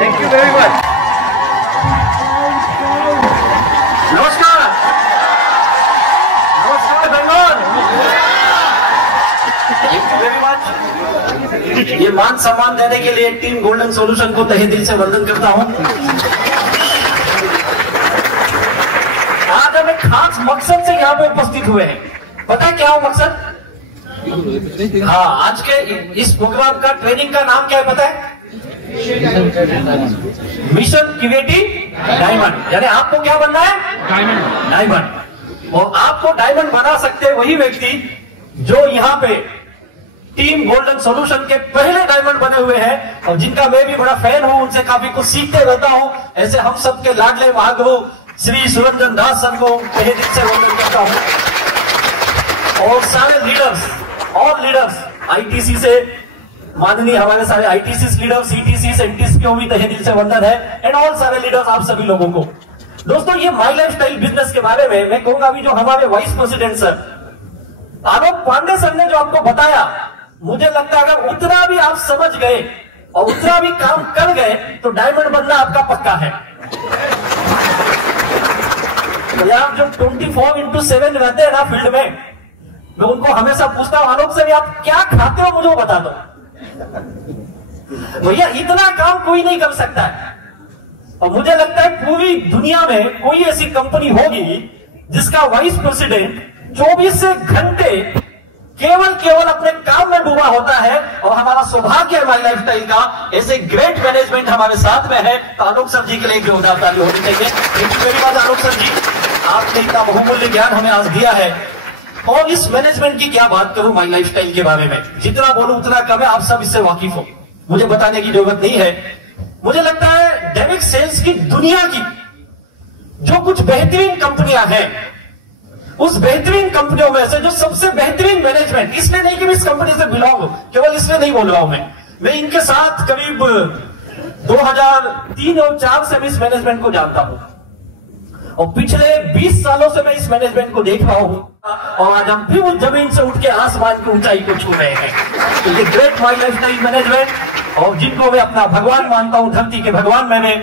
Thank you very much. नमस्कार, नमस्कार Bengal. Thank you very much. ये मान सम्मान देने के लिए टीम गोल्डन सॉल्यूशन को तहे दिल से वंदन करता हूं। आज हम एक खास मकसद से यहाँ पे उपस्थित हुए हैं। पता है क्या हो मकसद? हाँ, आज के इस प्रोग्राम का ट्रेनिंग का नाम क्या है पता है? Mission creative diamond. यानी आपको क्या बनना है? डायमंड। डायमंड। और आपको डायमंड बना सकते हैं वही व्यक्ति जो यहाँ पे टीम गोल्डन सॉल्यूशन के पहले डायमंड बने हुए हैं और जिनका मैं भी बड़ा फैन हूं, उनसे काफी कुछ सीखते रहता हूं। ऐसे हम सबके लाडले महागुरु श्री सुरंजन दास सर को तहे दिल से वंदन करता हूं। और सारे लीडर्स, ऑल लीडर्स आईटीसी से माननीय हमारे सारे आईटीसी लीडर्स, सीटीसी, एनटीसी को भी तहे दिल से वंदन है। एंड ऑल सारे लीडर्स, आप सभी लोगों को। दोस्तों, ये माई लाइफस्टाइल बिजनेस के बारे में मैं कहूंगा अभी जो हमारे वाइस प्रेसिडेंट सर आलोक पांडे सर ने जो आपको बताया, मुझे लगता है अगर उतना भी आप समझ गए और उतना भी काम कर गए तो डायमंड बनना आपका पक्का है। तो आप जो 24/7 रहते हैं ना फील्ड में, मैं उनको हमेशा पूछता हूं, आलोक सर आप क्या खाते हो मुझे वो बता दो। भैया इतना काम कोई नहीं कर सकता है। और मुझे लगता है पूरी दुनिया में कोई ऐसी कंपनी होगी जिसका वाइस प्रेसिडेंट 24 घंटे केवल अपने काम में डूबा होता है। और हमारा सौभाग्य है माई लाइफस्टाइल का, ऐसे ग्रेट मैनेजमेंट हमारे साथ में है। तो आलोक सर जी के लिए जोरदार ताली होनी चाहिए। Thank you very much Alok sir ji, आपने इतना बहुमूल्य ज्ञान हमें आज दिया है। और इस मैनेजमेंट की क्या बात करूं माई लाइफस्टाइल के बारे में, जितना बोलूं उतना कम है। आप सब इससे वाकिफ हो, मुझे बताने की जरूरत नहीं है। मुझे लगता है डायरेक्ट सेल्स की दुनिया की जो कुछ बेहतरीन कंपनियां हैं, उस बेहतरीन कंपनियों में से जो सबसे बेहतरीन मैनेजमेंट, इसलिए नहीं कि मैं इस कंपनी से बिलोंग हूं, केवल इसलिए नहीं बोल रहा हूं मैं इनके साथ करीब 2003 और 2004 से मैं इस मैनेजमेंट को जानता हूं और पिछले 20 सालों से मैं इस मैनेजमेंट को देख रहा हूं। और आज हम फिर उस जमीन से उठ के आसमान की ऊंचाई को छू रहे हैं। तो ये ग्रेट माई लाइफस्टाइल मैनेजमेंट, और जिनको मैं अपना भगवान मानता हूं, धरती के भगवान, मैंने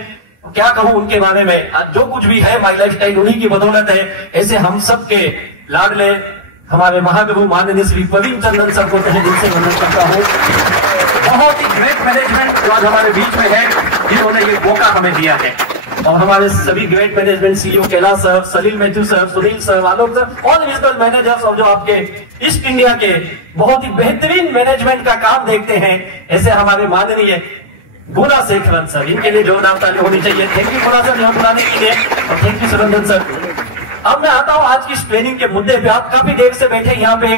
क्या कहूं उनके बारे में। आज जो कुछ भी है माई लाइफस्टाइल उन्हीं की बदौलत है। ऐसे हम सबके लाडले हमारे महागुरु माननीय श्री प्रवीण चंद्रन सर को तहे दिल से वंदन करता हूं। बहुत ही ग्रेट मैनेजमेंट जो आज हमारे बीच में है, जिन्होंने ये मौका हमें दिया है। और हमारे सभी great management CEO Kailash sir, Salil Mathew sir, Sunil sir, Alok sir, all regional managers, और जो आपके ईस्ट इंडिया के बहुत ही बेहतरीन मैनेजमेंट का काम देखते हैं, ऐसे हमारे माननीय गुना शेखरन सर, इनके लिए जोरदार ताली होनी चाहिए। थैंक यू गुना सर यहाँ बुलाने के लिए, और थैंक यू सुरंजन सर। अब मैं आता हूं आज की इस ट्रेनिंग के मुद्दे पे। आप काफी देर से बैठे यहाँ पे,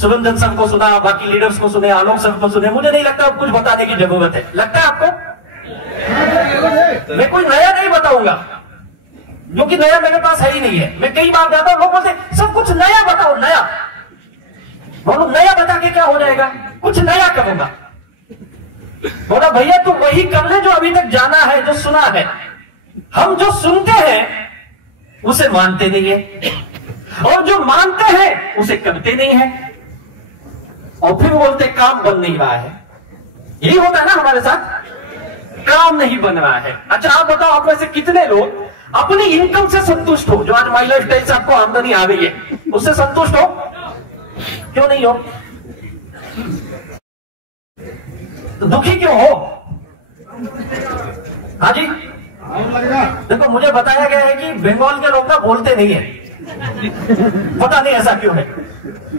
सुरंजन सर को सुना, बाकी लीडर्स को सुने, आलोक सर को सुने। मुझे नहीं लगता अब कुछ बताने की जरूरत है। लगता है आपको? मैं कोई नया नहीं बताऊंगा, क्योंकि नया मेरे पास है ही नहीं है। मैं कई बार जाता हूं, लोग बोलते सब कुछ नया बताओ, नया बोलो। नया बता के क्या हो जाएगा? कुछ नया करूंगा। बोला भैया तू वही कर ले जो अभी तक जाना है, जो सुना है। हम जो सुनते हैं उसे मानते नहीं है, और जो मानते हैं उसे करते नहीं है, और फिर बोलते काम बन नहीं रहा है। यही होता है ना हमारे साथ, काम नहीं बन रहा है। अच्छा आप बताओ, आप में से कितने लोग अपनी इनकम से संतुष्ट हो? जो आज माई लाइफस्टाइल से आपको आमदनी आ रही है, उससे संतुष्ट हो? क्यों नहीं हो? तो दुखी क्यों हो? हाँ जी, देखो मुझे बताया गया है कि बंगाल के लोग ना बोलते नहीं है, पता नहीं ऐसा क्यों है,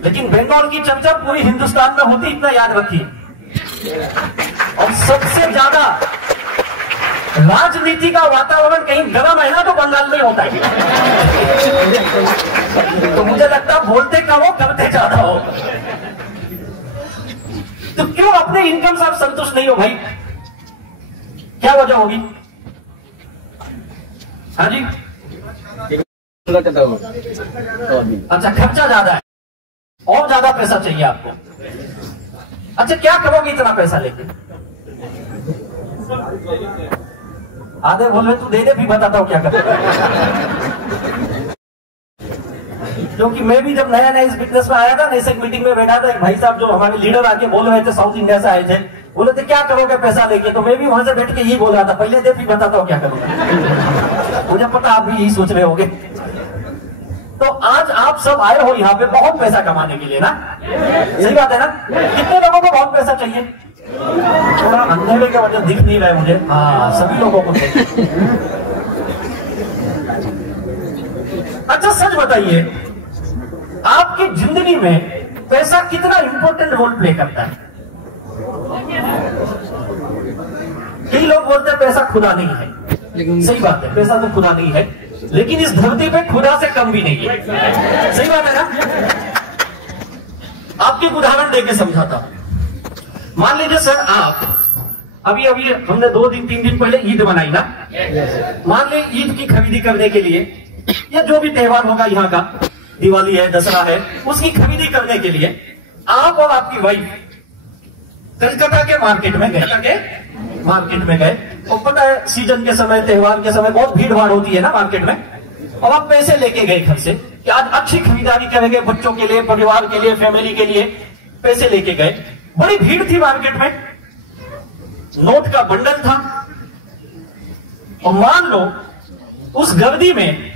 लेकिन बंगाल की चर्चा पूरी हिंदुस्तान में होती, इतना याद रखिए। और सबसे ज्यादा राजनीति का वातावरण कहीं गर्म है ना तो बंगाल में होता है। तो मुझे लगता है बोलते कम हो, करते ज्यादा हो। तो क्यों अपने इनकम से आप संतुष्ट नहीं हो भाई? क्या वजह होगी? हाँ जी, अच्छा खर्चा ज्यादा है, और ज्यादा पैसा चाहिए आपको। अच्छा क्या करोगे इतना पैसा लेके? आधे बोल रहे तू दे दे, भी बताता हूं क्या करता। क्योंकि मैं भी जब नया नया इस बिजनेस में आया था ना, इस एक मीटिंग में बैठा था, एक भाई साहब जो हमारे लीडर आके बोल रहे थे, साउथ इंडिया से आए थे, बोले थे क्या करोगे पैसा लेके, तो मैं भी वहां से बैठ के यही बोल रहा था, पहले दे फिर बताता हूँ क्या करूंगा। मुझे पता आप भी यही सोच रहे होगे। तो आज आप सब आए हो यहाँ पे बहुत पैसा कमाने के लिए ना, सही बात है ना? कितने लोगों को बहुत पैसा चाहिए? थोड़ा अंधेरे के वजह दिख नहीं रहा है मुझे। हाँ, सभी लोगों को चाहिए। अच्छा सच बताइए, आपकी जिंदगी में पैसा कितना इंपॉर्टेंट रोल प्ले करता है? कई लोग बोलते हैं पैसा खुदा नहीं है, लेकिन सही बात है, पैसा तो खुदा नहीं है, लेकिन इस धरती पे खुदा से कम भी नहीं है। सही बात है ना? आपके उदाहरण देके समझाता हूं। मान लीजिए सर, आप अभी हमने 2-3 दिन पहले ईद मनाई ना। मान ली ईद की खरीदी करने के लिए, या जो भी त्योहार होगा यहाँ का, दिवाली है, दशहरा है, उसकी खरीदी करने के लिए आप और आपकी वाइफ कलकत्ता के मार्केट में गए। और पता है सीजन के समय, त्योहार के समय बहुत भीड़ भाड़ होती है ना मार्केट में, और आप पैसे लेके गए घर से कि आज अच्छी खरीदारी करेंगे, बच्चों के लिए, परिवार के लिए, फैमिली के लिए पैसे लेके गए। बड़ी भीड़ थी मार्केट में, नोट का बंडल था, और मान लो उस गर्दी में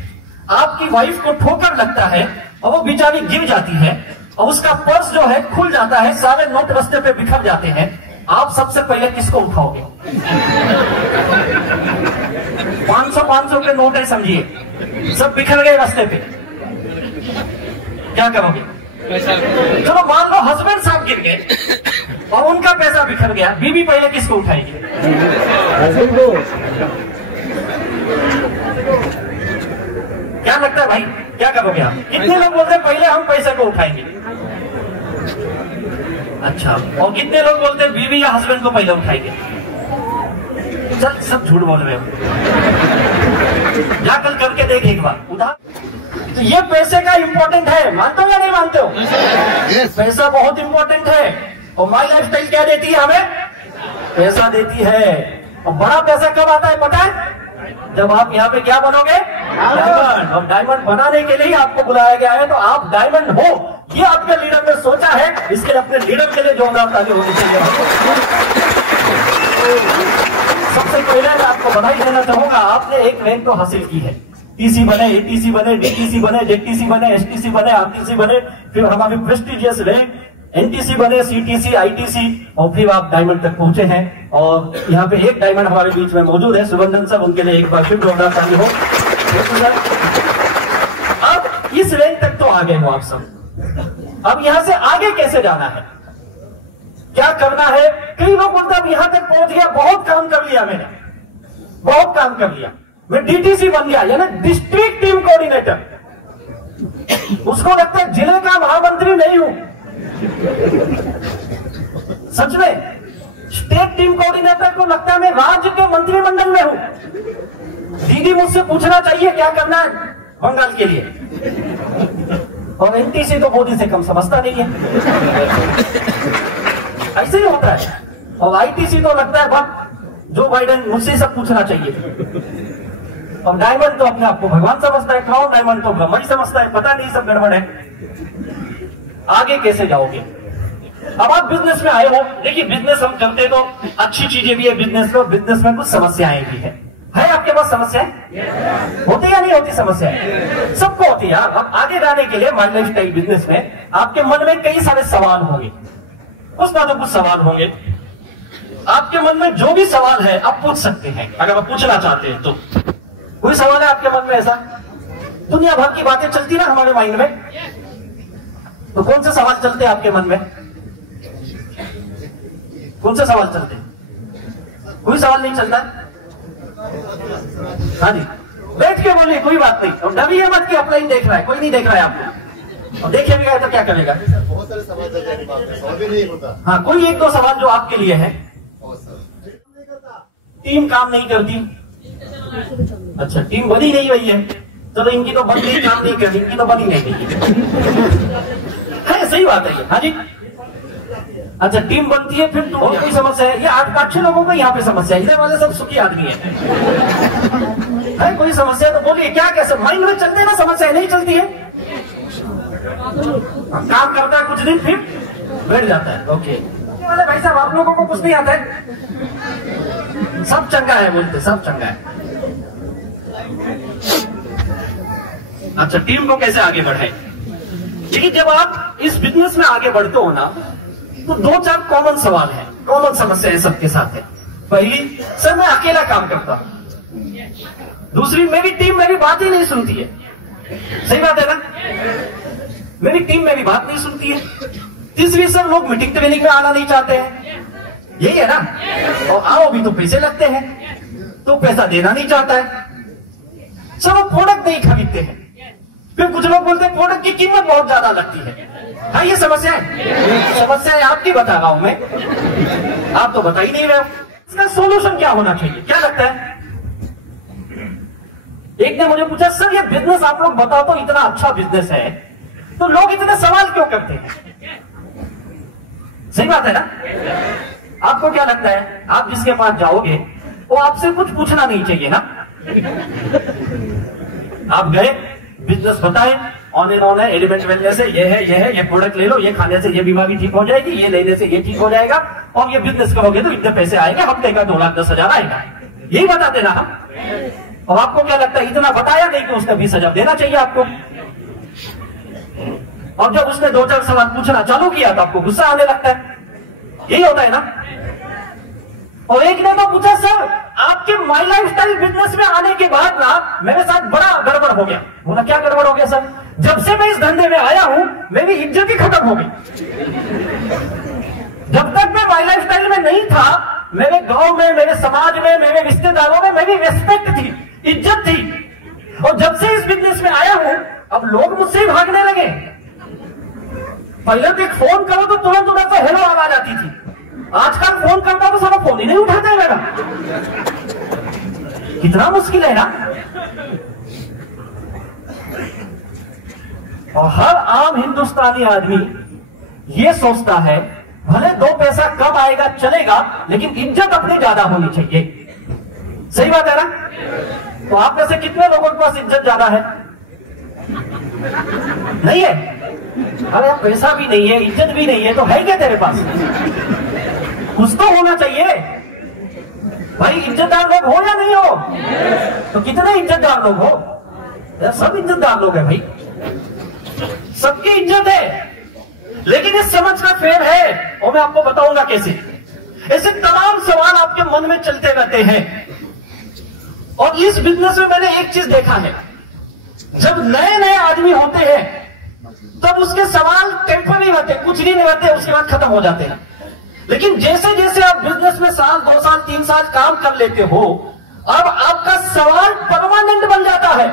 आपकी वाइफ को ठोकर लगता है और वो बेचारी गिर जाती है, और उसका पर्स जो है खुल जाता है, सारे नोट रास्ते पे बिखर जाते हैं। आप सबसे पहले किसको उठाओगे? 500 के नोट है समझिए, सब बिखर गए रास्ते पे, क्या करोगे? चलो मान लो हस्बैंड साहब गिर गए और उनका पैसा बिखर गया, बीवी पहले किसको उठाएगी? क्या लगता है भाई, क्या करोगे आप? कितने लोग बोलते हैं पहले हम पैसे को उठाएंगे? अच्छा, और कितने लोग बोलते हैं बीवी या हस्बैंड को पहले उठाएंगे? चल, सब झूठ बोल रहे हो। जाकर करके देख एक बार उधार। तो ये पैसे का इंपॉर्टेंट है, मानते हो या नहीं मानते हो? पैसा बहुत इंपॉर्टेंट है। और माई लाइफस्टाइल क्या देती है हमें? पैसा देती है। और बड़ा पैसा कब आता है पता है? जब आप यहाँ पे क्या बनोगे? डायमंड। और डायमंड बनाने के लिए आपको बुलाया गया है, तो आप डायमंड हो, ये आपके लीडर ने सोचा है। इसके लिए अपने लीडर के लिए जोरदार ताली होनी चाहिए। सबसे पहले मैं आपको बधाई देना चाहूंगा, आपने एक रैंक तो हासिल की है। टीसी बने, एटीसी बने, डीटीसी बने, जेटीसी बने, एसटीसी बने, आरटीसी बने, फिर हमारी प्रेस्टिजियस रैंक एनटीसी बने, सीटीसी, आईटीसी, और फिर आप डायमंड तक पहुंचे हैं। और यहाँ पे एक डायमंड हमारे बीच में मौजूद है, सुगंधन सर, उनके लिए एक बार फिर जोरदार ताली हो। अब इस रैंक तक तो आ गए हो आप सब, अब यहां से आगे कैसे जाना है, क्या करना है? कई लोग बोलते हैं यहां तक पहुंच गया, बहुत काम कर लिया मैंने, बहुत काम कर लिया, मैं डीटीसी बन गया, यानी डिस्ट्रिक्ट टीम कोऑर्डिनेटर। उसको लगता है जिले का महामंत्री नहीं हूं, सच में स्टेट टीम कोऑर्डिनेटर को लगता है मैं राज्य के मंत्रिमंडल में हूं। दीदी मुझसे पूछना चाहिए क्या करना है बंगाल के लिए, और एनटीसी तो मोदी से कम समझता नहीं है। ऐसे ही होता है। और आईटीसी तो लगता है बस जो बाइडेन मुझसे सब पूछना चाहिए। और डायमंड तो अपने आप को भगवान समझता है, क्राउन डायमंड तो ब्रह्मा ही समझता है, पता नहीं सब गड़बड़ है। आगे कैसे जाओगे? अब आप बिजनेस में आए हो, देखिए बिजनेस हम करते तो अच्छी चीजें भी है बिजनेस में, बिजनेस में कुछ समस्याएं भी है आपके पास समस्याएं? होती या नहीं होती समस्याएं? सबको होती है। अब आगे जाने के लिए माई लाइफस्टाइल बिजनेस में आपके मन में कई सारे सवाल होंगे, कुछ ना तो कुछ सवाल होंगे। आपके मन में जो भी सवाल है आप पूछ सकते हैं, अगर आप पूछना चाहते हैं तो। कोई सवाल है आपके मन में ऐसा? दुनिया भर की बातें चलती ना हमारे माइंड में, तो कौन से सवाल चलते हैं आपके मन में? कौन से सवाल चलते हैं? कोई सवाल नहीं चलता? हाँ जी, बैठ के बोलिए, कोई बात नहीं। और डरिए मत कि अपलाइन देख रहा है, कोई नहीं देख रहा है आपको, और देखे भी गए तो क्या करेगा? बहुत सारे सवाल नहीं होता। हाँ, कोई एक दो सवाल जो आपके लिए है। टीम काम नहीं करती। अच्छा, टीम बनी नहीं हुई है, चलो इनकी तो बन गई, काम नहीं करती, इनकी तो बनी नहीं गई है। सही बात है ये। हाँ जी, अच्छा टीम बनती है फिर तो कोई समस्या है? ये 8-6 लोगों को यहाँ पे समस्या है, इधर वाले सब सुखी आदमी है। कोई समस्या तो बोलिए, क्या कैसे माइंड में चलते हैं ना, समस्या नहीं चलती है, काम करता है कुछ दिन फिर बैठ जाता है। ओके, वाले भाई साहब आप लोगों को कुछ नहीं आता है, सब चंगा है बोलते, सब चंगा है। अच्छा, टीम को कैसे आगे बढ़ाए? देखिए, जब आप इस बिजनेस में आगे बढ़ते हो ना, तो 2-4 कॉमन सवाल है, कॉमन समस्या है सबके साथ है। पहली, सर मैं अकेला काम करता हूं। दूसरी, मेरी टीम मेरी बात ही नहीं सुनती है। सही बात है ना, मेरी टीम मेरी बात नहीं सुनती है। तीसरी, सर लोग मीटिंग ट्रेनिंग में आना नहीं चाहते हैं। यही है ना, और आओ भी तो पैसे लगते हैं, तो पैसा देना नहीं चाहता है। सर वो प्रोडक्ट नहीं खरीदते हैं। फिर कुछ लोग बोलते हैं प्रोडक्ट की कीमत बहुत ज्यादा लगती है। हाँ, ये समस्या है, समस्या है आपकी बता रहा हूं मैं, आप तो बता ही नहीं रहे हो। इसका सोल्यूशन क्या होना चाहिए, क्या लगता है? एक ने मुझे पूछा, सर ये बिजनेस आप लोग बताओ तो इतना अच्छा बिजनेस है, तो लोग इतने सवाल क्यों करते हैं? सही बात है ना? आपको क्या लगता है, आप जिसके पास जाओगे वो आपसे कुछ पूछना नहीं चाहिए ना? आप गए, बिजनेस बताए, ऑन एंड ऑन है, एलिमेंट वेलनेस से ये है, ये प्रोडक्ट ले लो, ये खाने से ये बीमारी ठीक हो जाएगी, ये लेने से ये ठीक हो जाएगा, और ये बिजनेस करोगे तो इतने पैसे आएंगे, हफ्ते का 2,10,000 आएगा। यही बताते ना हम। और आपको क्या लगता है, इतना बताया नहीं कि उसने 20,000 देना चाहिए आपको? और जब उसने 2-4 सवाल पूछना चालू किया तो आपको गुस्सा आने लगता है। यही होता है ना? और एक ने तो पूछा, सर आपके माई लाइफस्टाइल बिजनेस में आने के बाद ना मेरे साथ बड़ा गड़बड़ हो गया। बोला, क्या गड़बड़ हो गया सर? जब से मैं इस धंधे में आया हूं मेरी इज्जत ही खत्म हो गई। जब तक मैं माई लाइफस्टाइल में नहीं था, मेरे गांव में, मेरे समाज में, मेरे रिश्तेदारों में मेरी रिस्पेक्ट थी, इज्जत थी। और जब से इस बिजनेस में आया हूं, अब लोग मुझसे ही भागने लगे। पहले तो एक फोन करो तो तुरंत उधर से हेलो आवाज आती थी, आजकल फोन करता तो सारा फोन ही नहीं उठाता है मेरा। कितना मुश्किल है ना? और हर आम हिंदुस्तानी आदमी ये सोचता है, भले 2 पैसा कम आएगा चलेगा, लेकिन इज्जत अपनी ज्यादा होनी चाहिए। सही बात है ना? तो आप में से कितने लोगों के पास इज्जत ज्यादा है? नहीं है? अरे पैसा भी नहीं है, इज्जत भी नहीं है, तो है क्या तेरे पास? कुछ तो होना चाहिए भाई। इज्जतदार लोग हो या नहीं हो? तो कितने इज्जतदार लोग हो? यार सब इज्जतदार लोग हैं भाई, सबकी इज्जत है। लेकिन इस समझ का फेर है, और मैं आपको बताऊंगा कैसे। ऐसे तमाम सवाल आपके मन में चलते रहते हैं। और इस बिजनेस में मैंने एक चीज देखा है, जब नए नए आदमी होते हैं तब उसके सवाल टेम्पररी रहते, कुछ नहीं रहते, उसके बाद खत्म हो जाते हैं। लेकिन जैसे जैसे आप बिजनेस में 1, 2 साल, 3 साल काम कर लेते हो, अब आपका सवाल परमानेंट बन जाता है।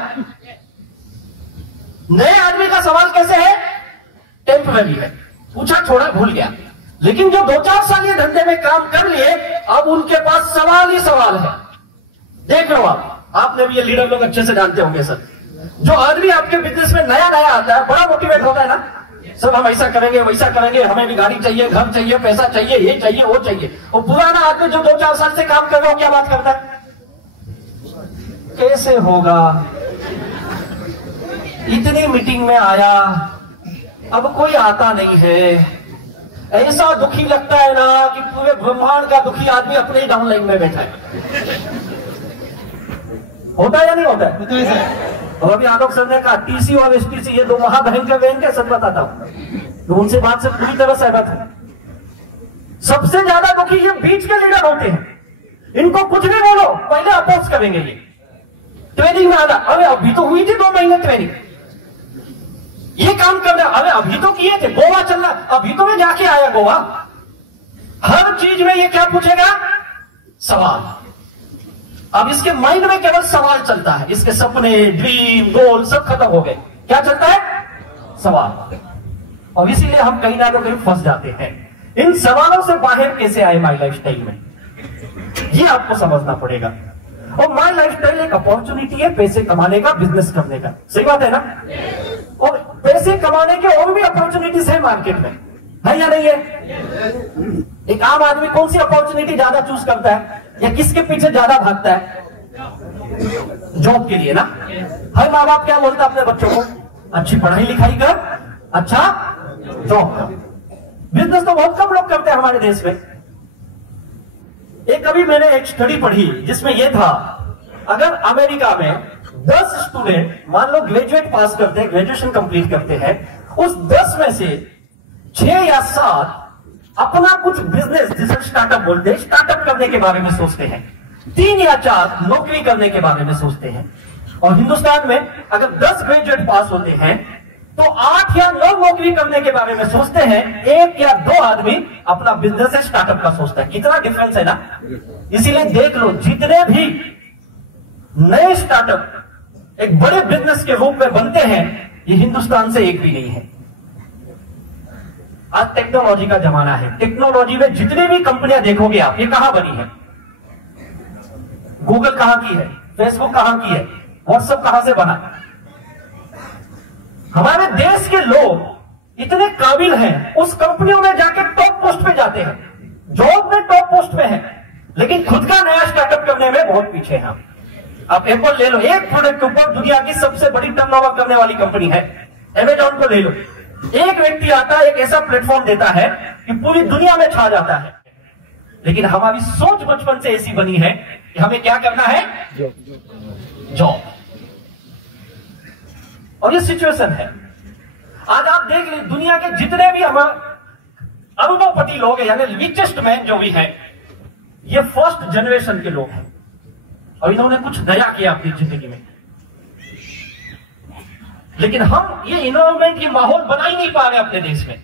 नए आदमी का सवाल कैसे है? टेम्पररी है, पूछा छोड़ा भूल गया। लेकिन जो 2-4 साल ये धंधे में काम कर लिए, अब उनके पास सवाल ही सवाल है। देख लो आपने भी ये लीडर लोग अच्छे से जानते होंगे सर। जो आदमी आपके बिजनेस में नया नया आता है, बड़ा मोटिवेट होता है ना, सर हम ऐसा करेंगे, वैसा करेंगे, हमें भी गाड़ी चाहिए, घर चाहिए, पैसा चाहिए, ये चाहिए, वो चाहिए। और पुराना आदमी जो 2-4 साल से काम कर रहा हो, क्या बात करता है? कैसे होगा, इतनी मीटिंग में आया, अब कोई आता नहीं है। ऐसा दुखी लगता है ना कि पूरे ब्रह्मांड का दुखी आदमी अपने ही डाउन लाइन में बैठा है। होता है या नहीं होता है? और अभी आलोक सर ने कहा टीसी और एसटीसी ये 2 महाभयंकर बैंक है, सच बताता हूं, तो उनसे बात से पूरी तरह सहमत है। सबसे ज्यादा दुखी ये बीच के लीडर होते हैं। इनको कुछ भी बोलो पहले अपोज करेंगे। ये ट्रेनिंग में आना, अरे अभी तो हुई थी 2 महीने ट्रेनिंग, ये काम कर रहे, अरे अभी तो किए थे, गोवा चलना, अभी तो मैं जाके आया गोवा। हर चीज में ये क्या पूछेगा? सवाल। अब इसके माइंड में केवल सवाल चलता है, इसके सपने, ड्रीम, गोल सब खत्म हो गए। क्या चलता है? सवाल। और इसीलिए हम कहीं ना कहीं फंस जाते हैं। इन सवालों से बाहर कैसे आए माई लाइफस्टाइल में, ये आपको समझना पड़ेगा। और माई लाइफस्टाइल एक अपॉर्चुनिटी है पैसे कमाने का, बिजनेस करने का। सही बात है ना? और पैसे कमाने के और भी अपॉर्चुनिटीज है मार्केट में, है या नहीं है? एक आम आदमी कौन सी अपॉर्चुनिटी ज्यादा चूज करता है, या किसके पीछे ज्यादा भागता है? जॉब के लिए ना। हर माँ बाप क्या बोलता है अपने बच्चों को? अच्छी पढ़ाई लिखाई कर, अच्छा जॉब कर। बिजनेस तो बहुत कम लोग करते हैं हमारे देश में। कभी मैंने एक स्टडी पढ़ी जिसमें यह था, अगर अमेरिका में 10 स्टूडेंट मान लो ग्रेजुएट पास करते हैं, ग्रेजुएशन कंप्लीट करते हैं, उस 10 में से 6 या 7 अपना कुछ बिजनेस जिसे स्टार्टअप बोलते हैं, स्टार्टअप करने के बारे में सोचते हैं, 3 या 4 नौकरी करने के बारे में सोचते हैं। और हिंदुस्तान में अगर 10 ग्रेजुएट पास होते हैं तो 8 या 9 नौकरी करने के बारे में सोचते हैं, 1 या 2 आदमी अपना बिजनेस है स्टार्टअप का सोचता है। कितना डिफरेंस है ना। इसीलिए देख लो, जितने भी नए स्टार्टअप एक बड़े बिजनेस के रूप में बनते हैं, ये हिंदुस्तान से एक भी नहीं है। आज टेक्नोलॉजी का जमाना है। टेक्नोलॉजी में जितनी भी कंपनियां देखोगे आप, ये कहां बनी है? गूगल कहां की है? फेसबुक कहां की है? व्हाट्सएप कहां से बना? हमारे देश के लोग इतने काबिल हैं, उस कंपनियों में जाके टॉप पोस्ट पे जाते हैं, जॉब में टॉप पोस्ट पे हैं, लेकिन खुद का नया स्टार्टअप करने में बहुत पीछे हैं। आप एप्पल ले लो, एक प्रोडक्ट के ऊपर दुनिया की सबसे बड़ी टर्नओवर करने वाली कंपनी है। अमेजॉन को ले लो, एक व्यक्ति आता है, एक ऐसा प्लेटफॉर्म देता है कि पूरी दुनिया में छा जाता है। लेकिन हमारी सोच बचपन से ऐसी बनी है कि हमें क्या करना है? जॉब। और ये सिचुएशन है। आज आप देख लीजिए, दुनिया के जितने भी हम अरबोपति लोग हैं, यानी रिचेस्ट मैन जो भी है, ये फर्स्ट जनरेशन के लोग हैं और इन्होंने कुछ नया किया अपनी जिंदगी में। लेकिन हम ये इन्वायरमेंट की माहौल बना ही नहीं पा रहे अपने देश में,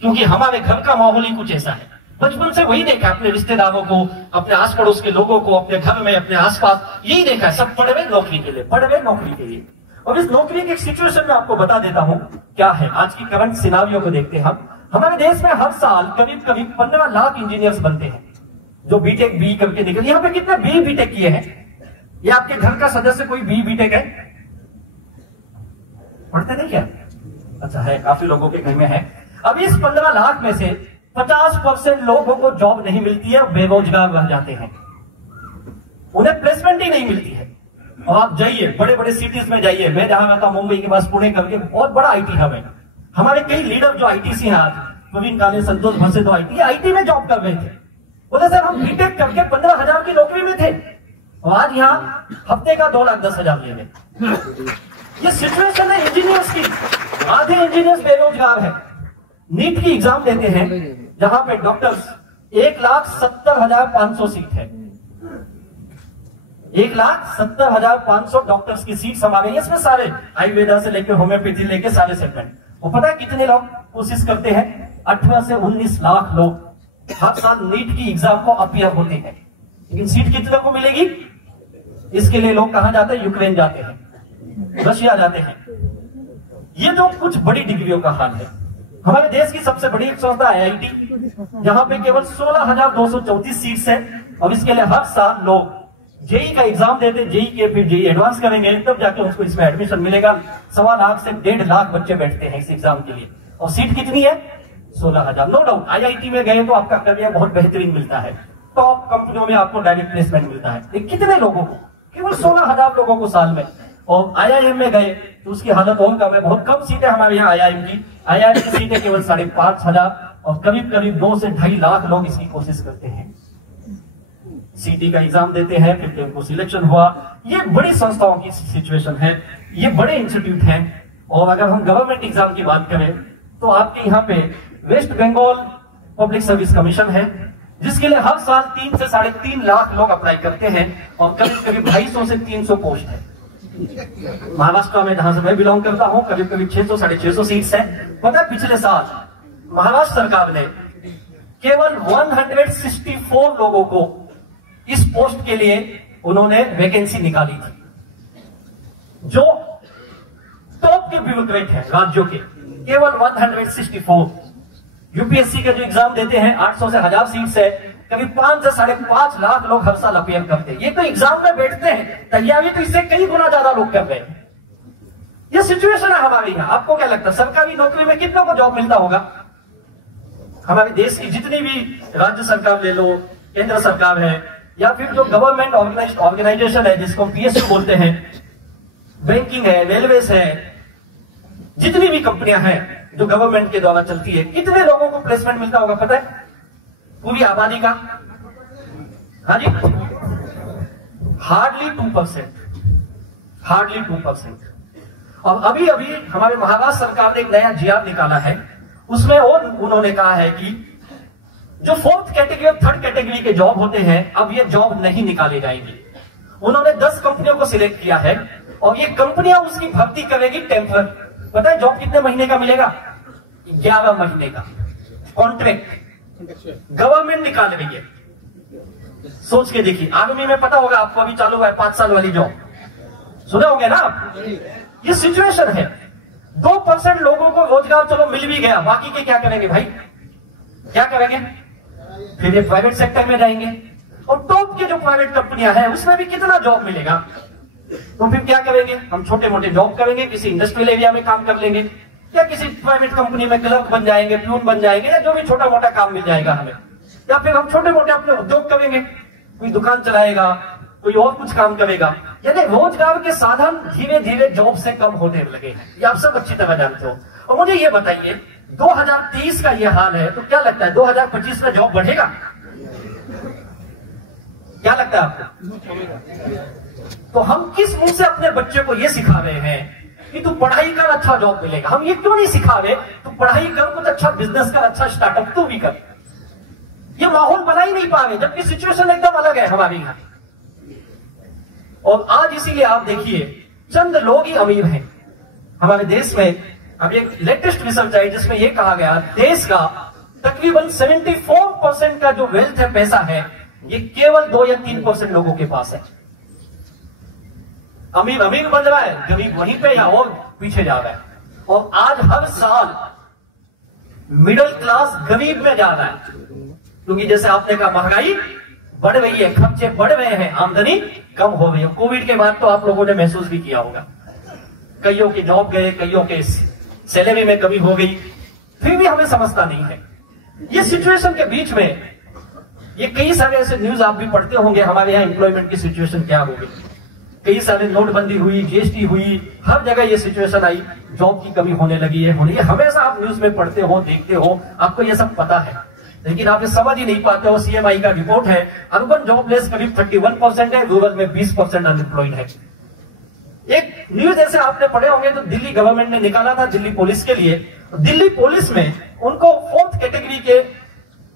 क्योंकि हमारे घर का माहौल ही कुछ ऐसा है। बचपन से वही देखा, अपने रिश्तेदारों को, अपने आस पड़ोस के लोगों को, अपने घर में, अपने आसपास यही देखा, सब पढ़ रहे नौकरी के लिए, पढ़ रहे नौकरी के लिए। और इस नौकरी की सिचुएशन में आपको बता देता हूं क्या है। आज की करंट सिनारियो को देखते हैं हम। हमारे देश में हर साल करीब करीब 15 लाख इंजीनियर्स बनते हैं जो बीटेक बी करके निकल। यहां पे कितने बी बीटेक किए हैं? ये आपके घर का सदस्य कोई बी बीटेक है? पढ़ते नहीं क्या? अच्छा है, काफी लोगों के घर में है। अब इस 15 लाख में से 50% लोगों को जॉब नहीं मिलती है, बेरोजगार रह जाते हैं, उन्हें प्लेसमेंट ही नहीं मिलती है। और आप जाइए बड़े बड़े सिटीज में जाइए, मैं जहां रहता हूं मुंबई के पास, पुणे करके बहुत बड़ा आईटी हब है। हमारे कई लीडर जो आईटीसी हैं, आज प्रवीण काले, संतोष भसे, तो आईटी में जॉब कर रहे थे। बोले सर हम बीटेक करके 15,000 की नौकरी में थे और आज यहां हफ्ते का 2,10,000 ले रहे। ये सिचुएशन है इंजीनियर्स की। आधे इंजीनियर्स बेरोजगार है। नीट की एग्जाम देते हैं जहां पे डॉक्टर्स 1,70,500 सीट है। 1,70,500 डॉक्टर्स की सीट हमारे, इसमें सारे आयुर्वेदा से लेकर होम्योपैथी लेके सारे सेगमेंट। वो पता है कितने लोग कोशिश करते हैं? 18 से 19 लाख लोग हर साल नीट की एग्जाम को अपीयर होते हैं। लेकिन सीट कितने को मिलेगी? इसके लिए लोग कहां जाते हैं? यूक्रेन जाते हैं, रशिया जाते हैं। ये तो कुछ बड़ी डिग्रियों का हाल है। हमारे देश की सबसे बड़ी एक संस्था आईआईटी, जहां पे केवल 16,234 सीट्स है और इसके लिए हर साल लोग जेई का एग्जाम देते, जेई के फिर जेई एडवांस करेंगे, तब जाके उनको इसमें एडमिशन मिलेगा। 1.25 लाख से 1.5 लाख बच्चे बैठते हैं इस एग्जाम के लिए और सीट कितनी है? 16,000। नो डाउट आईआईटी में गए तो आपका करियर बहुत बेहतरीन मिलता है, टॉप कंपनियों में आपको डायरेक्ट प्लेसमेंट मिलता है। लेकिन कितने लोगों को? केवल 16,000 लोगों को साल में। और आईआईएम में गए तो उसकी हालत और कम है, बहुत कम सीटें हमारे यहाँ आईआईएम की। आईआईएम की सीटें केवल 5,500 और करीब करीब 2 से 2.5 लाख लोग इसकी कोशिश करते हैं। सीटी का एग्जाम देते हैं, फिर उनको सिलेक्शन हुआ। ये बड़ी संस्थाओं की सिचुएशन है, ये बड़े इंस्टीट्यूट हैं। और अगर हम गवर्नमेंट एग्जाम की बात करें तो आपके यहाँ पे West Bengal Public Service Commission है, जिसके लिए हर साल 3 से 3.5 लाख लोग अप्लाई करते हैं और करीब करीब 250 से 300 पोस्ट है। महाराष्ट्र में जहां से मैं बिलोंग करता हूं, करीब करीब 600 650 सीट्स है। पता है पिछले साल महाराष्ट्र सरकार ने केवल 164 लोगों को इस पोस्ट के लिए उन्होंने वैकेंसी निकाली थी। जो टॉप के ब्यूरोक्रेट हैं राज्यों के, केवल 164। यूपीएससी के जो एग्जाम देते हैं 800 से 1000 सीट्स है, करीब 5 से 5.5 लाख लोग हर साल अपीयर करते हैं। ये तो एग्जाम में बैठते हैं, तैयारी तो इससे कई गुना ज्यादा लोग कर रहे हैं। ये सिचुएशन है हमारे यहाँ। आपको क्या लगता है सरकारी नौकरी में कितनों को जॉब मिलता होगा? हमारे देश की जितनी भी राज्य सरकार ले लो, केंद्र सरकार है, या फिर जो गवर्नमेंट ऑर्गेनाइजेशन है जिसको पीएसयू बोलते हैं, बैंकिंग है, रेलवेज है, जितनी भी कंपनियां हैं, जो गवर्नमेंट के द्वारा चलती है, कितने लोगों को प्लेसमेंट मिलता होगा पता है? पूरी आबादी का? हाँ जी, हार्डली 2%, हार्डली 2%। और अभी अभी हमारे महाराष्ट्र सरकार ने एक नया जीआर निकाला है, उसमें और उन्होंने कहा है कि जो 4th कैटेगरी और 3rd कैटेगरी के जॉब होते हैं, अब ये जॉब नहीं निकाले जाएंगे। उन्होंने 10 कंपनियों को सिलेक्ट किया है और ये कंपनियां उसकी भर्ती करेगी टेम्पर। पता है जॉब कितने महीने का मिलेगा? 11 महीने का कॉन्ट्रैक्ट गवर्नमेंट निकाल रही है। सोच के देखिए, आर्मी में पता होगा आपको, अभी चालू है 5 साल वाली जॉब, सुने होंगे ना आप? ये सिचुएशन है। 2% लोगों को रोजगार चलो मिल भी गया, बाकी के क्या करेंगे भाई? क्या करेंगे? फिर ये प्राइवेट सेक्टर में जाएंगे, और टॉप के जो प्राइवेट कंपनियां हैं उसमें भी कितना जॉब मिलेगा? तो फिर क्या करेंगे? हम छोटे मोटे जॉब करेंगे, किसी इंडस्ट्रियल एरिया में काम कर लेंगे, या किसी प्राइवेट कंपनी में क्लर्क बन जाएंगे, प्यून बन जाएंगे, या जो भी छोटा मोटा काम मिल जाएगा हमें, या फिर हम छोटे मोटे अपने उद्योग करेंगे, कोई दुकान चलाएगा, कोई और कुछ काम करेगा। यानी रोजगार के साधन धीरे धीरे जॉब से कम होने लगे हैं, ये आप सब अच्छी तरह जानते हो। और मुझे ये बताइए, 2023 का ये हाल है, तो क्या लगता है 2025 में जॉब बढ़ेगा? क्या लगता है आपको? तो हम किस मुंह से अपने बच्चे को ये सिखा रहे हैं कि तू पढ़ाई कर, अच्छा जॉब मिलेगा? हम ये क्यों नहीं सिखा रहे तू पढ़ाई कर, कुछ अच्छा बिजनेस कर, अच्छा स्टार्टअप तू भी कर? ये माहौल बना ही नहीं पा रहे, जबकि सिचुएशन एकदम अलग है हमारे यहाँ। और आज इसीलिए आप देखिए, चंद लोग ही अमीर हैं हमारे देश में। अब एक लेटेस्ट रिसर्च आई जिसमें यह कहा गया, देश का तकरीबन 74% का जो वेल्थ है, पैसा है, ये केवल 2 या 3% लोगों के पास है। अमीर अमीर बन रहा है, गरीब वहीं पे या और पीछे जा रहा है। और आज हर साल मिडिल क्लास गरीब में जा रहा है, क्योंकि जैसे आपने कहा महंगाई बढ़ रही है, खर्चे बढ़ रहे हैं, आमदनी कम हो रही है। कोविड के बाद तो आप लोगों ने महसूस भी किया होगा, कईयों की जॉब गए, कईयों के सैलरी में कमी हो गई, फिर भी हमें समझता नहीं है। ये सिचुएशन के बीच में ये कई सारे ऐसे न्यूज आप भी पढ़ते होंगे, हमारे यहाँ एम्प्लॉयमेंट की सिचुएशन क्या हो गई, कई सारे नोटबंदी हुई, जीएसटी हुई, हर जगह ये सिचुएशन आई, जॉब की कमी होने लगी है, होनी है। हमेशा आप न्यूज में पढ़ते हो, देखते हो, आपको ये सब पता है, लेकिन आप ये समझ ही नहीं पाते हो। सीएमआई का रिपोर्ट है, अर्बन जॉबलेस करीब 31% है, रूरल में 20% अनएम्प्लॉयड है। एक न्यूज ऐसे आपने पढ़े होंगे, तो दिल्ली गवर्नमेंट ने निकाला था दिल्ली पुलिस के लिए। दिल्ली पुलिस में उनको 4th कैटेगरी के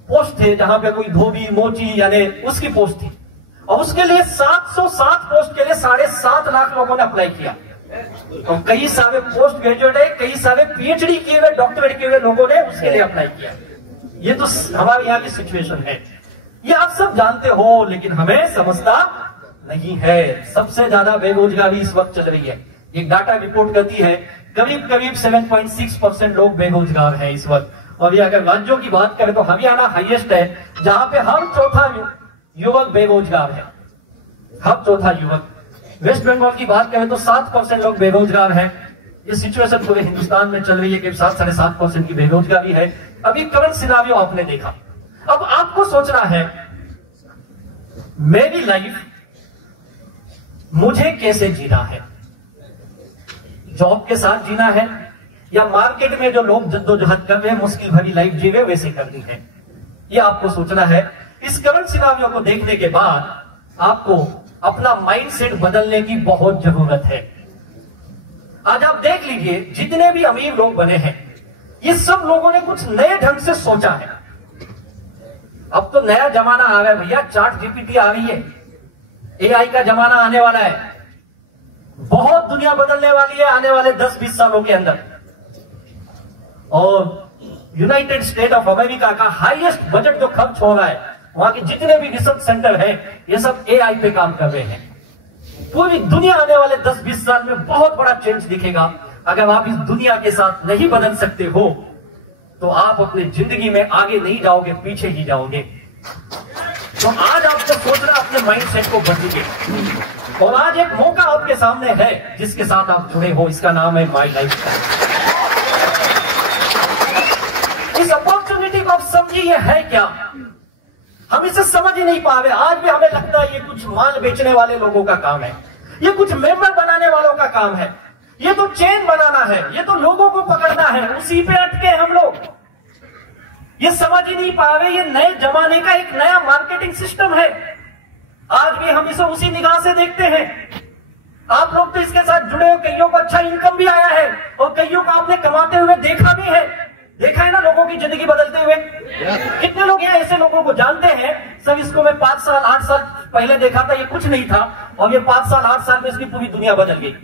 पोस्ट थे, जहां पे कोई धोबी मोची यानी उसकी पोस्ट थी, और उसके लिए 707 पोस्ट के लिए 7.5 लाख लोगों ने अप्लाई किया। और कई सारे पोस्ट ग्रेजुएट है, कई सारे पीएचडी किए हुए, डॉक्टरेट किए हुए लोगों ने उसके लिए अप्लाई किया। ये तो हमारे यहाँ की सिचुएशन है, ये आप सब जानते हो, लेकिन हमें समझता नहीं है। सबसे ज्यादा बेरोजगारी इस वक्त चल रही है, एक डाटा रिपोर्ट करती है, करीब करीब 7.6% लोग बेरोजगार हैं इस वक्त। और ये अगर राज्यों की बात करें तो हरियाणा हाईएस्ट है, जहां पे हर चौथा युवक बेरोजगार है, हर चौथा युवक। वेस्ट बंगाल की बात करें तो 7% लोग बेरोजगार हैं। ये सिचुएशन पूरे हिंदुस्तान में चल रही है कि 7-7.5% की बेरोजगारी है। अभी करंट सिनारियो आपने देखा, अब आपको सोचना है मेरी लाइफ मुझे कैसे जीना है, जॉब के साथ जीना है या मार्केट में जो लोग जद्दोजहद कर रहे हैं, मुश्किल भरी लाइफ जी रहे वैसे करनी है, ये आपको सोचना है। इस करंट सिनारियो को देखने के बाद आपको अपना माइंडसेट बदलने की बहुत जरूरत है। आज आप देख लीजिए, जितने भी अमीर लोग बने हैं, ये सब लोगों ने कुछ नए ढंग से सोचा है। अब तो नया जमाना आ गया भैया, चैट जीपीटी आ रही है, एआई का जमाना आने वाला है, बहुत दुनिया बदलने वाली है आने वाले 10-20 सालों के अंदर। और यूनाइटेड स्टेट ऑफ अमेरिका का हाईएस्ट बजट जो खर्च हो रहा है, वहां के जितने भी रिसर्च सेंटर हैं, ये सब एआई पे काम कर रहे हैं। पूरी दुनिया आने वाले 10-20 साल में बहुत बड़ा चेंज दिखेगा। अगर आप इस दुनिया के साथ नहीं बदल सकते हो तो आप अपनी जिंदगी में आगे नहीं जाओगे, पीछे ही जाओगे। तो आज आपको सोचना, अपने माइंडसेट को बदलिए। और आज एक मौका आपके सामने है जिसके साथ आप जुड़े हो, इसका नाम है माई लाइफ। इस अपॉर्चुनिटी को आप समझिए, ये है क्या, हम इसे समझ ही नहीं पा रहे। आज भी हमें लगता है ये कुछ माल बेचने वाले लोगों का काम है, ये कुछ मेंबर बनाने वालों का काम है, ये तो चेन बनाना है, ये तो लोगों को पकड़ना है, उसी पे अटके हम लोग। ये समझ ही नहीं पा रहे, ये नए जमाने का एक नया मार्केटिंग सिस्टम है। आज भी हम इसे उसी निगाह से देखते हैं। आप लोग तो इसके साथ जुड़े हो, कईयों को अच्छा इनकम भी आया है और कईयों को आपने कमाते हुए देखा भी है। देखा है ना लोगों की जिंदगी बदलते हुए। कितने लोग हैं ऐसे लोगों को जानते हैं, सर इसको मैं 5 साल 8 साल पहले देखा था, ये कुछ नहीं था, और ये 5 साल 8 साल में इसकी पूरी दुनिया बदल गई।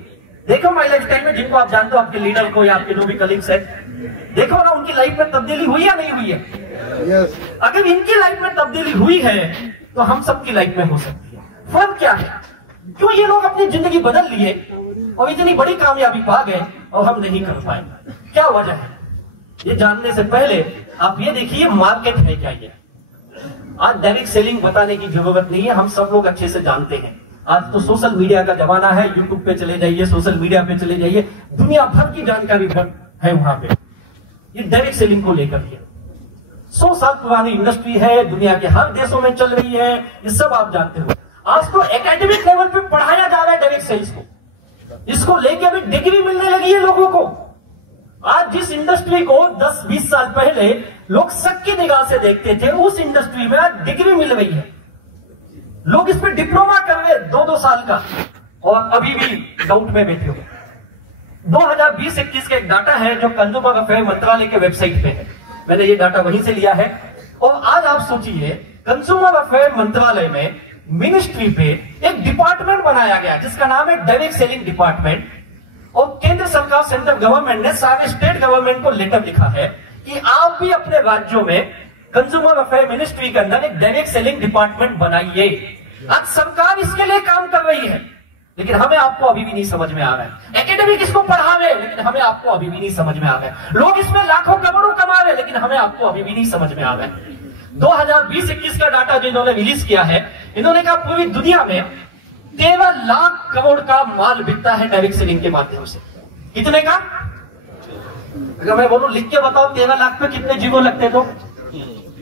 देखो माई लाइफ स्टाइल में जिनको आप जानते हो, आपके लीडर को या आपके जो भी कलीग्स है, देखो ना उनकी लाइफ में तब्दीली हुई या नहीं हुई है। अगर इनकी लाइफ में तब्दीली हुई है तो हम सबकी लाइफ में हो सकती है। फर्क क्या है, क्यों ये लोग अपनी जिंदगी बदल लिए और इतनी बड़ी कामयाबी पा गए और हम नहीं कर पाए, क्या वजह है? ये जानने से पहले आप ये देखिए मार्केट है क्या। ये आज डायरेक्ट सेलिंग बताने की जरूरत नहीं है, हम सब लोग अच्छे से जानते हैं। आज तो सोशल मीडिया का जमाना है, यूट्यूब पे चले जाइए, सोशल मीडिया पे चले जाइए, दुनिया भर की जानकारी है वहां पे। ये डायरेक्ट सेलिंग को लेकर के 100 साल पुरानी इंडस्ट्री है, दुनिया के हर देशों में चल रही है, ये सब आप जानते हो। आज तो एकेडमिक लेवल पे पढ़ाया जा रहा है डायरेक्ट सेल्स को, इसको लेके अभी डिग्री मिलने लगी है लोगों को। आज जिस इंडस्ट्री को 10-20 साल पहले लोग शक की निगाह से देखते थे, उस इंडस्ट्री में आज डिग्री मिल रही है। लोग इस पे डिप्लोमा कर रहे 2-2 साल का और अभी भी डाउट में बैठे हुए। 2020-21 का एक डाटा है जो कंज्यूमर अफेयर मंत्रालय के वेबसाइट पे है, मैंने ये डाटा वहीं से लिया है। और आज आप सोचिए, कंज्यूमर अफेयर मंत्रालय में मिनिस्ट्री पे एक डिपार्टमेंट बनाया गया जिसका नाम है डायरेक्ट सेलिंग डिपार्टमेंट। और केंद्र सरकार, सेंट्रल गवर्नमेंट ने सारे स्टेट गवर्नमेंट को लेटर लिखा है कि आप भी अपने राज्यों में कंज्यूमर अफेयर मिनिस्ट्री के अंदर एक डायरेक्ट सेलिंग डिपार्टमेंट बनाइए। आज सरकार इसके लिए काम कर रही है, लेकिन हमें आपको अभी भी नहीं समझ में आ रहा है। एकेडमिक इसको पढ़ा रहे, लेकिन हमें आपको अभी भी नहीं समझ में आ रहा है। लोग इसमें लाखों करोड़ों कमा रहे, लेकिन हमें आपको अभी भी नहीं समझ में आ रहा है। 2020-21 का डाटा जो इन्होंने रिलीज किया है, इन्होंने कहा पूरी दुनिया में 13 लाख करोड़ का माल बिकता है डायरेक्ट सेलिंग के माध्यम से। कितने का? अगर मैं बोलूं लिख के बताओ 13 लाख पे कितने जीरो लगते, तो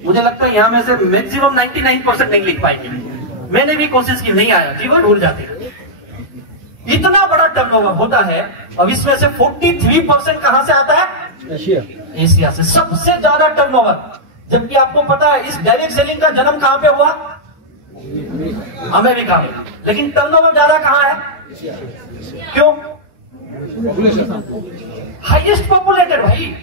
मुझे लगता है यहां में से मैक्सिमम 99% नहीं लिख पाएंगे। मैंने भी कोशिश की, नहीं आया, जीरो भूल जाते। इतना बड़ा टर्नओवर होता है और इसमें से 43% कहां से आता है? एशिया से। सबसे ज्यादा टर्नओवर, जबकि आपको पता है इस डायरेक्ट सेलिंग का जन्म कहां पे हुआ? अमेरिका में। लेकिन टर्नओवर ज्यादा कहां है? क्यों? हाईएस्ट पॉपुलेटेड भाई,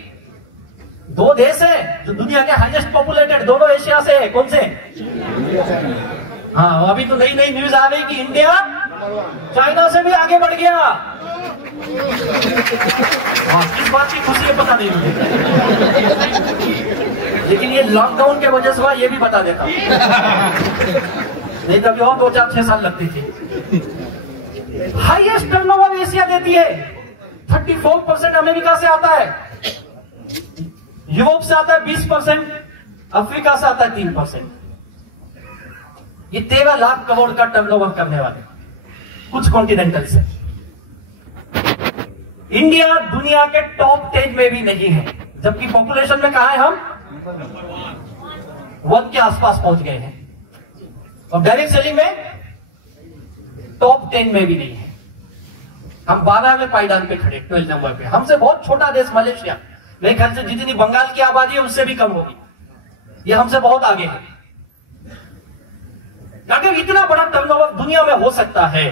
2 देश है जो दुनिया के हाईएस्ट पॉपुलेटेड, दोनों एशिया से है। कौन से? हाँ, अभी तो नई नई न्यूज आ रही कि इंडिया चाइना से भी आगे बढ़ गया। किस बात की खुशी है पता नहीं मुझे, लेकिन ये लॉकडाउन के वजह से हुआ, ये भी बता देता, नहीं तभी और 2-4-6 साल लगती थी। हाईएस्ट टर्नओवर एशिया देती है, 34% अमेरिका से आता है, यूरोप से आता है 20%, अफ्रीका से आता है 3%। ये 13 लाख करोड़ का टर्नओवर करने वाले कुछ कॉन्टिनेंटल से। इंडिया दुनिया के टॉप 10 में भी नहीं है, जबकि पॉपुलेशन में कहा है हम 1 के आसपास पहुंच गए हैं, और डायरेक्ट सेलिंग में टॉप 10 में भी नहीं है। हम 12वें पायदान पे खड़े, 12 नंबर पे। हमसे बहुत छोटा देश मलेशिया, मेरे ख्याल से जितनी बंगाल की आबादी है उससे भी कम होगी, ये हमसे बहुत आगे है। अगर इतना बड़ा टर्नओवर दुनिया में हो सकता है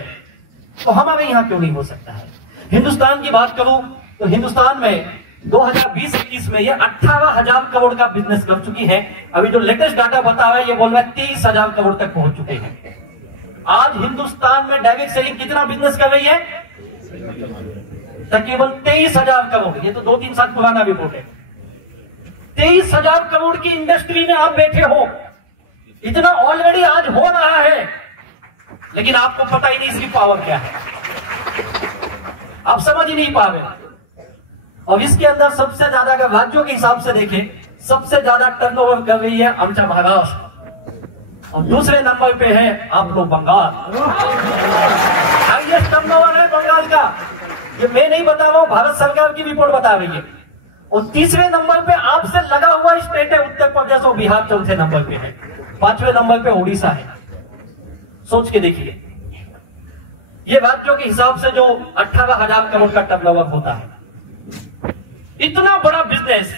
तो हमारे यहां क्यों नहीं हो सकता है? हिंदुस्तान की बात करूं तो हिंदुस्तान में 2020-21 में ये 18,000 करोड़ का बिजनेस कर चुकी है। अभी जो लेटेस्ट डाटा बता रहा है ये बोल रहा है 23,000 करोड़ तक पहुंच चुके हैं। आज हिंदुस्तान में डायरेक्ट सेलिंग कितना बिजनेस कर रही है? तकरीबन 23,000 करोड़। ये तो 2-3 साल पुराना रिपोर्ट है। 23,000 करोड़ की इंडस्ट्री में आप बैठे हो, इतना ऑलरेडी आज हो रहा है, लेकिन आपको पता ही नहीं इसकी पावर क्या है, आप समझ ही नहीं पा रहे। और इसके अंदर सबसे ज्यादा अगर राज्यों के हिसाब से देखें, सबसे ज्यादा टर्नओवर कर रही है आमचा महाराष्ट्र, और दूसरे नंबर पे है आप लोग बंगाल। हाईएस्ट टर्नओवर है बंगाल का, ये मैं नहीं बता रहा हूं, भारत सरकार की रिपोर्ट बता रही है। और तीसरे नंबर पे आपसे लगा हुआ स्टेट है उत्तर प्रदेश और बिहार, चौथे नंबर पे है। 5वें नंबर पे उड़ीसा है। सोच के देखिए, ये राज्यों के हिसाब से जो 18,000 करोड़ का टर्नओवर होता है, इतना बड़ा बिजनेस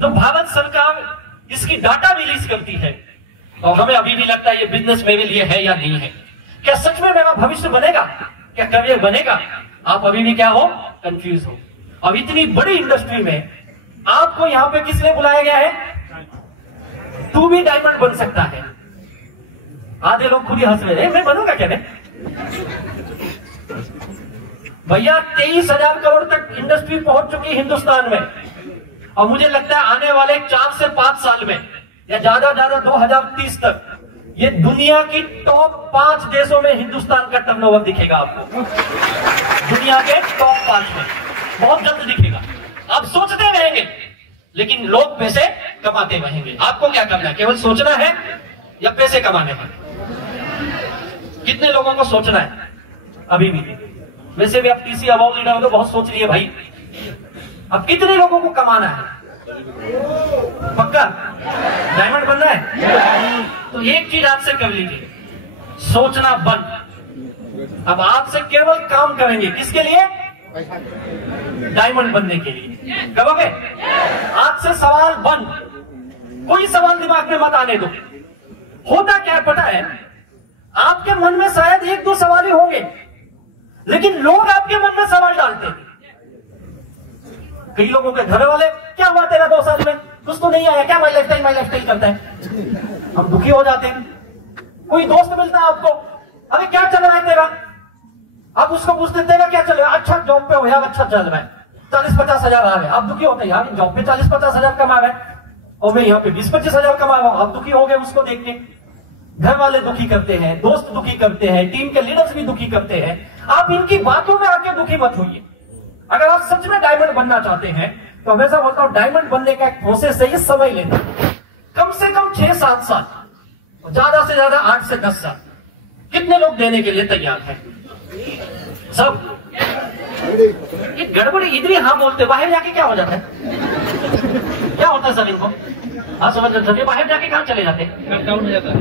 जो भारत सरकार इसकी डाटा रिलीज करती है, और हमें अभी भी लगता है ये बिजनेस मेरे लिए है या नहीं है। क्या सच में मेरा भविष्य बनेगा, क्या करियर बनेगा? आप अभी भी क्या हो, कंफ्यूज हो। अब इतनी बड़ी इंडस्ट्री में आपको यहां पे किसने बुलाया गया है? तू भी डायमंड बन सकता है। आधे लोग खुद ही हंस रहे हैं, मैं बनूंगा क्या? भैया 23,000 करोड़ तक इंडस्ट्री पहुंच चुकी हिंदुस्तान में, और मुझे लगता है आने वाले 4 से 5 साल में या ज्यादा 2030 तक ये दुनिया की टॉप 5 देशों में हिंदुस्तान का टर्नओवर दिखेगा आपको। दुनिया के टॉप 5 में बहुत जल्द दिखेगा। आप सोचते रहेंगे लेकिन लोग पैसे कमाते रहेंगे। आपको क्या करना है? केवल सोचना है या पैसे कमाने हैं? कितने लोगों को सोचना है अभी भी? वैसे भी आप टीसी अवार्ड लीडर हो तो बहुत सोच लिए भाई। अब कितने लोगों को कमाना है? पक्का डायमंड बनना है तो एक चीज आपसे कर लीजिए, सोचना बंद। अब आपसे केवल काम करेंगे, किसके लिए? डायमंड बनने के लिए। करोगे? आज से सवाल बंद, कोई सवाल दिमाग में मत आने दो। होता क्या पता है, आपके मन में शायद 1-2 सवाल ही होंगे, लेकिन लोग आपके मन में सवाल डालते हैं। कई लोगों के घर वाले, क्या हुआ तेरा 2 साल में, कुछ तो नहीं आया क्या? माई लाइफस्टाइल करता है। हम दुखी हो जाते हैं। कोई दोस्त मिलता है आपको, अरे क्या चल रहा है तेरा? आप उसको पूछते तेरा क्या चल रहा है? अच्छा जॉब पे हो यार, अच्छा चल रहा है, 40-50 हजार आ रहे। आप दुखी होते हैं, यार जॉब पे 40-50 हजार कमा रहे हैं और मैं यहाँ पे 20-25 हजार कमा रहा हूं। आप दुखी हो गए उसको देख के। घर वाले दुखी करते हैं, दोस्त दुखी करते हैं, टीम के लीडर्स भी दुखी करते हैं। आप इनकी बातों में आके दुखी मत होइए। अगर आप सच में डायमंड बनना चाहते हैं तो हमेशा बोलता हूं, डायमंड बनने का एक प्रोसेस है, ये समय लेना। कम से कम 6-7 साल, ज्यादा से ज्यादा 8 से 10 साल। कितने लोग देने के लिए तैयार हैं? सब? ये गड़बड़ी इधर ही हाँ बोलते, बाहर जाके क्या हो जाता है? क्या होता है सर इनको? हाँ समझ सकते, बाहर जाके कहां चले जाते हैं? डाउन हो जाता है।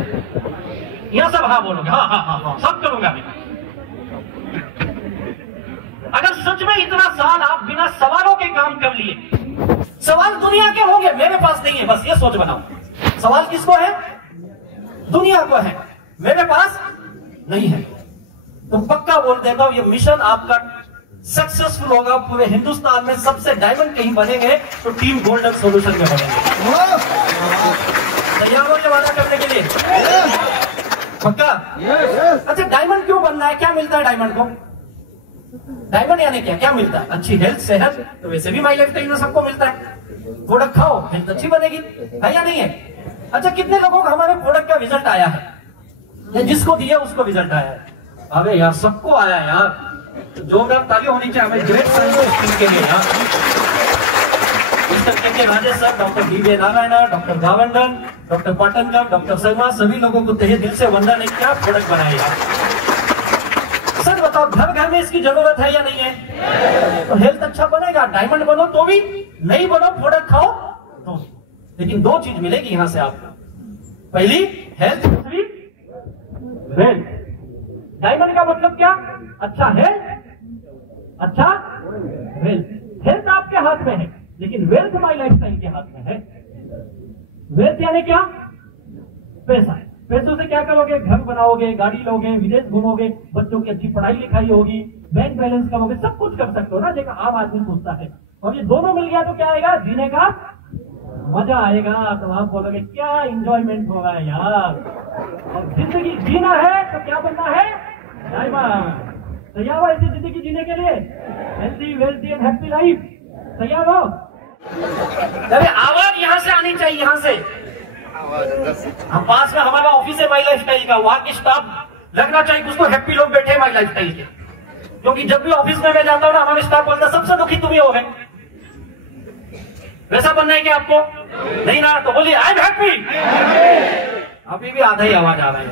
यहाँ सब हाँ बोलोगे, हाँ हाँ हाँ हाँ सब करूंगा मैं। अगर सच में इतना साल आप बिना सवालों के काम कर लिए, सवाल दुनिया के होंगे, मेरे पास नहीं है, बस ये सोच बनाओ। सवाल किसको है? दुनिया को है, मेरे पास नहीं है। तो पक्का बोल देता हूं, ये मिशन आपका सक्सेसफुल होगा। पूरे हिंदुस्तान में सबसे डायमंड कहीं बनेंगे तो टीम गोल्डन सॉल्यूशन में बनेंगे। तैयार हो ये वादा करने के लिए? पक्का? अच्छा डायमंड क्यों बनना है? क्या मिलता है डायमंड को? डायमंड यानी क्या क्या मिलता है? अच्छी हेल्थ, सेहत। तो वैसे भी माई लाइफस्टाइल में सबको मिलता है। प्रोडक्ट खाओ, हेल्थ अच्छी बनेगी, है या नहीं है? अच्छा कितने लोगों को हमारे प्रोडक्ट का रिजल्ट आया है, या जिसको दिया उसको रिजल्ट आया है? अबे यार सबको आया यार, तो जोरदार ताली होनी चाहिए हमें ग्रेट साइंस के लिए यार। Mister K Rajesh sir, doctor D Narayan, doctor Gavandan, doctor Patankar, doctor Sharma, सभी लोगों को तहे दिल से वंदन है। क्या प्रोडक्ट बनाया यार? सर बताओ, घर घर में इसकी जरूरत है या नहीं है? तो हेल्थ अच्छा बनेगा, डायमंड बनो तो भी, नहीं बनो प्रोडक्ट खाओ तो। लेकिन 2 चीज मिलेगी यहां से आपको, पहली हेल्थ, दूसरी वेल्थ। डायमंड का मतलब क्या? अच्छा हेल्थ, अच्छा वेल्थ। हेल्थ आपके हाथ में है, लेकिन वेल्थ माई लाइफस्टाइल के हाथ में है। वेल्थ यानी क्या? पैसा। पैसों से क्या करोगे? घर बनाओगे, गाड़ी लोगे, विदेश घूमोगे, बच्चों की अच्छी पढ़ाई लिखाई होगी, बैंक बैलेंस करोगे, सब कुछ कर सकते हो ना, जैसा आम आदमी सोचता है। और ये दोनों मिल गया तो क्या आएगा? जीने का मजा आएगा। तो आप बोलोगे क्या इंजॉयमेंट होगा यार। और जिंदगी जीना है तो क्या बनना है? डायमंड। तैयार हो ऐसी जिंदगी जीने के लिए? Healthy, wealthy and happy life. तैयार हो? अरे आवाज यहां से आनी चाहिए, यहां से। हम पास में हमारा ऑफिस है माई लाइफस्टाइल का, वहां की स्टाफ लगना चाहिए उसको हैप्पी लोग बैठे हैं माई लाइफस्टाइल के। क्योंकि जब भी ऑफिस में मैं जाता हूं ना, हमारे स्टाफ बोलता है सबसे दुखी तुम ही हो गए। वैसा बनना है क्या आपको? नहीं ना, तो बोलिए आई एम हैप्पी। अभी भी आधा ही आवाज आ रहा है।